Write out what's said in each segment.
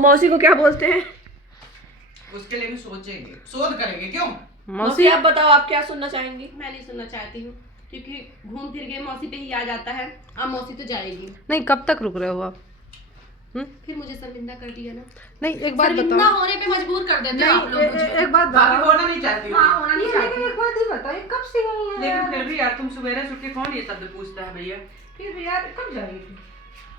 मौसी को क्या बोलते हैं? उसके लिए भी सोचेंगे, शोध करेंगे। क्यों मौसी आप बताओ, आप क्या सुनना चाहेंगी? मैं नहीं सुनना चाहती हूँ, क्योंकि घूम फिर के मौसी पे ही आ जाता है। अब मौसी तो जाएगी नहीं, कब तक रुक रहे हो आप? फिर मुझे शर्मिंदा कर दिया ना। नहीं, एक बात शर्मिंदा बताओ। होने पे मजबूर कर देते हो आप लोग मुझे। एक बात बाकी बताओ। होना नहीं चाहती हूँ। हाँ, होना नहीं चाहती। एक बात ही बताओ, ये कब से गई है? लेकिन फिर भी यार तुम सवेरे से उठ के कौन ये शब्द पूछता है भैया? फिर भी यार कब जाएगी?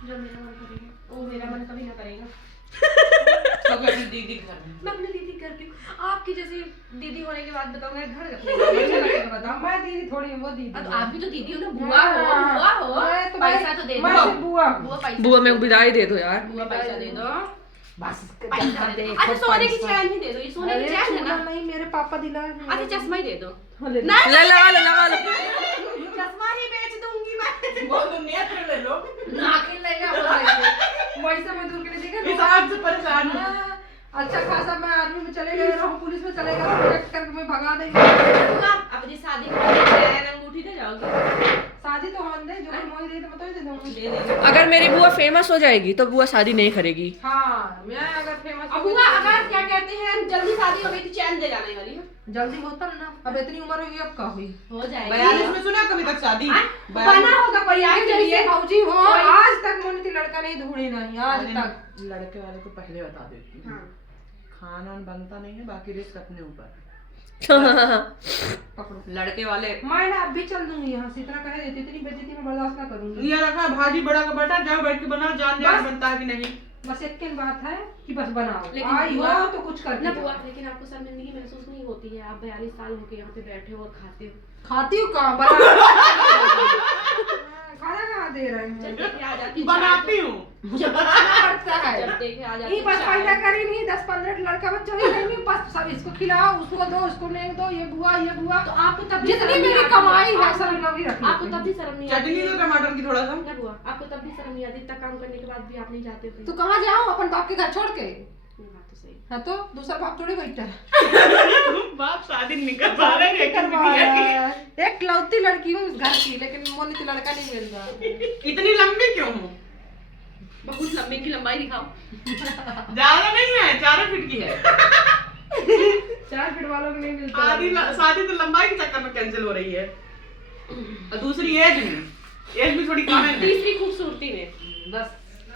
जब मेरा मन करेगा। वो मेरा मन कभी ना करेगा। तो फिर अपनी दीदी घर में। मैं अपनी दीदी करती हूँ। आपकी जैसी दीदी होने के बाद बताओ, मेरे घर अच्छा बताओ। मैं दीदी थोड़ी हूँ, वो दीदी अब आप भी तो दीदी हो ना, बुआ हो। पैसा तो दे दो। मैं सिर्फ बुआ हूँ। बुआ पैसा। बुआ में विदाई दे दो यार। बुआ पैसा दे दो। बस पैसा दे दो। अच्छा सोने की चैन ही दे दो। ये सोने की चैन है ना? नहीं, मेरे पापा दिलाए। अच्छा चश्मा ही दे दो। लगा लो। चश्मा ही बेच दूंगी मैं। वो दुनिया से ले लो। नाखिन लेगा वैसे मैं दूर के लिए देखा हिसाब से परेशान हूँ। अच्छा खासा मैं आर्मी में चले गए रहूं, पुलिस में चले गए, प्रोजेक्ट करके मैं भगा देंगे। अपनी शादी में अंगूठी दे जाओगे। शादी तो हम दे जो मोई दे तो मैं दे दूंगी। दे देंगे। अगर मेरी बुआ फेमस हो जाएगी तो बुआ शादी नहीं करेगी। हाँ, मैं अगर फेमस अब बुआ अगर क्या कहते हैं जल्दी शादी हो गई तो चैन दे जाने वाली है। जल्दी होता ना, अब इतनी उम्र होगी, अब का हुई? हो जाएगी। 42 में सुना कभी तक शादी? बना होगा कोई आगे जैसे भाऊजी हो, आज तक मोनी लड़का नहीं ढूंढी नहीं, आज तक। लड़के वाले को पहले बता देती हूँ। खाना बनता नहीं है, बाकी रिस्क अपने ऊपर। पकड़ो लड़के वाले मैं ना अब भी चल दूंगी यहाँ से, इतना कह देती, इतनी बेइज्जती में बर्दाश्त ना करूंगी। ये रखा भाजी बड़ा का बेटा, जाओ बैठ के बनाओ, जान जान बनता है कि नहीं। बस एक बात है कि बस बनाओ, लेकिन आई हो बुआ- तो कुछ कर ना बुआ, लेकिन आपको शर्मिंदगी महसूस नहीं होती है? आप 42 साल होके यहाँ पे बैठे हो और खाते हो। खाती हूँ कहाँ बना खाना कहाँ दे रहे हैं? जब देखे आ जाती बनाती हूँ। मुझे बनाना पड़ता है। जब देखे आ जाती ये बस पैदा करी नहीं, 10-15 लड़का बच्चा ही नहीं, बस सब इसको खिलाओ, उसको दो, उसको नहीं दो, ये बुआ तो आपको तब भी जितनी शर्म नहीं मेरी आती? कमाई है आपको- सब लोग ही रख आपको तब भी शर्म नहीं आती? चटनी दो टमाटर की थोड़ा सा। ना बुआ, आपको तब भी शर्म नहीं आती? इतना काम करने के बाद भी आप नहीं जाते हो? तो कहाँ जाऊँ अपन बाप के घर छोड़ के? ये बात तो सही। हाँ तो दूसरा बाप थोड़ी बैठा है। बाप शादी नहीं कर पा रहे हैं, लेकिन बिटिया की। एक लौती लड़की हूँ इस घर की, लेकिन मोनी तो लड़का नहीं मिल रहा। इतनी लंबी क्यों हूँ? बहुत लंबे की लंबाई दिखाओ। ज्यादा नहीं है, 4 फीट की है। 4 फीट वालों को नहीं मिलता। शादी तो लंबाई के चक्कर में कैंसिल हो रही है, और दूसरी एज भी थोड़ी कम है। तीसरी खूबसूरती में बस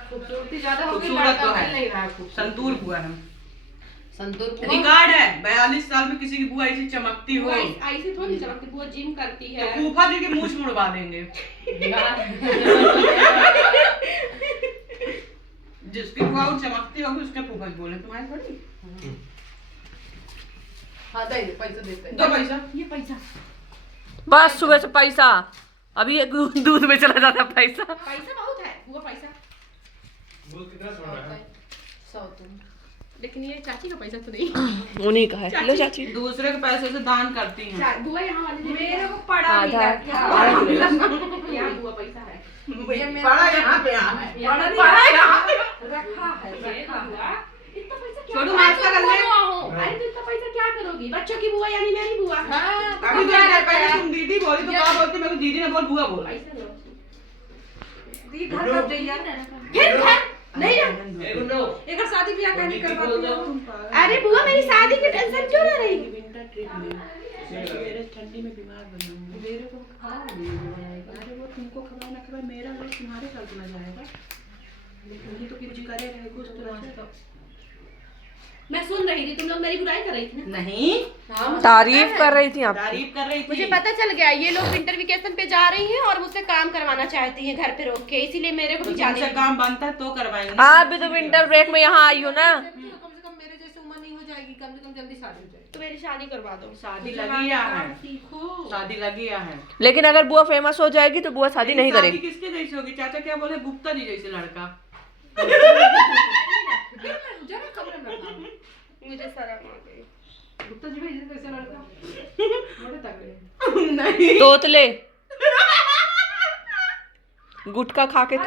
खूबसूरती ज्यादा हो गई, खूबसूरत लड़का तो मिल है। नहीं रहा है खूबसूरत। संतूर बुआ है। संतूर बुआ। रिकॉर्ड है 42 साल में किसी की बुआ ऐसी चमकती हो बुआ ऐसी थोड़ी चमकती। बुआ जिम करती है। तो फूफा जी की मूछ मुड़वा देंगे। जिसकी बुआ वो चमकती होगी उसके फूफा जी बोले, तुम्हारी थोड़ी। हाँ दे पैसा देते हैं। दो पैसा। ये पैसा बस सुबह से पैसा, अभी ये दूध में चला जाता पैसा। पैसा बहुत है बुआ, पैसा। दूध कितना छोड़ रहा है? 100 तुम। लेकिन ये चाची का पैसा तो नहीं। उन्हीं का है। लो चाची। दूसरे के पैसे से दान करती हैं। बुआ यहाँ वाले ने मेरे को पड़ा भी आधा था। यहाँ बुआ पैसा है। बड़ा यहाँ पे यहाँ है। पड़ा यहाँ रखा है, ये रखा है। बुआ, इतना पैसा क्या छोटू करोगी? नाश्ता कर ले। बुआ हो। अरे तो इतना पैसा क्या करोगी? बच्चों की बुआ यानी मेरी बुआ। हाँ, तो अभी क्या क्या रहता पहले है? तुम दीदी बोली तो क्या बोलती, मेरे को दीदी ने बोल बुआ बोला। पैसे दो। दी घर कब जाइए? फिर घर नहीं ना। ए गुड्डू, एक शादी ब्याह कहने करवाती हो। अरे बुआ मेरी शादी की टेंशन क्यों ले रही? विंटर ट्रिप में मेरे ठंडी में बीमार बनूंगी। मेरे को खाओगे। अरे वो तुमको खबर ना खबर, मेरा लोग तुम्हारे साथ ना जाएगा। लेकिन ये तो कुछ करे रहे कुछ तो नाश्ता। मैं सुन रही थी, तुम लोग मेरी बुराई कर रही थी ना? नहीं, तारीफ कर रही थी आप। तारीफ कर रही थी। मुझे पता चल गया ये लोग विंटर वेकेशन पे जा रही हैं और मुझसे काम करवाना चाहती हैं घर पे रोक के, इसीलिए मेरे को तो भी जाने तुमसे काम बनता है तो करवाएंगे। आप भी तो विंटर ब्रेक में यहाँ आई हो ना। हम्म। कम से कम मेरे जैसे उम्र नहीं हो जाएगी, कम से कम जल्दी शादी हो जाएगी। तो मेरी शादी करवा दो। शादी लगी या है? सीखो। शादी लगी या है? लेकिन अगर बुआ फेमस हो जाएगी तो बुआ शादी नहीं शादी करेगी। किसके जैसी होगी? चाचा क्या बोले, गुप्ता जी जैसे लड़का। जरा कमरे में रखा। मुझे शर्म आ गई। गुप्ता जी भाई कैसे लड़का बड़े तगड़े नहीं तोतले गुटखा खा के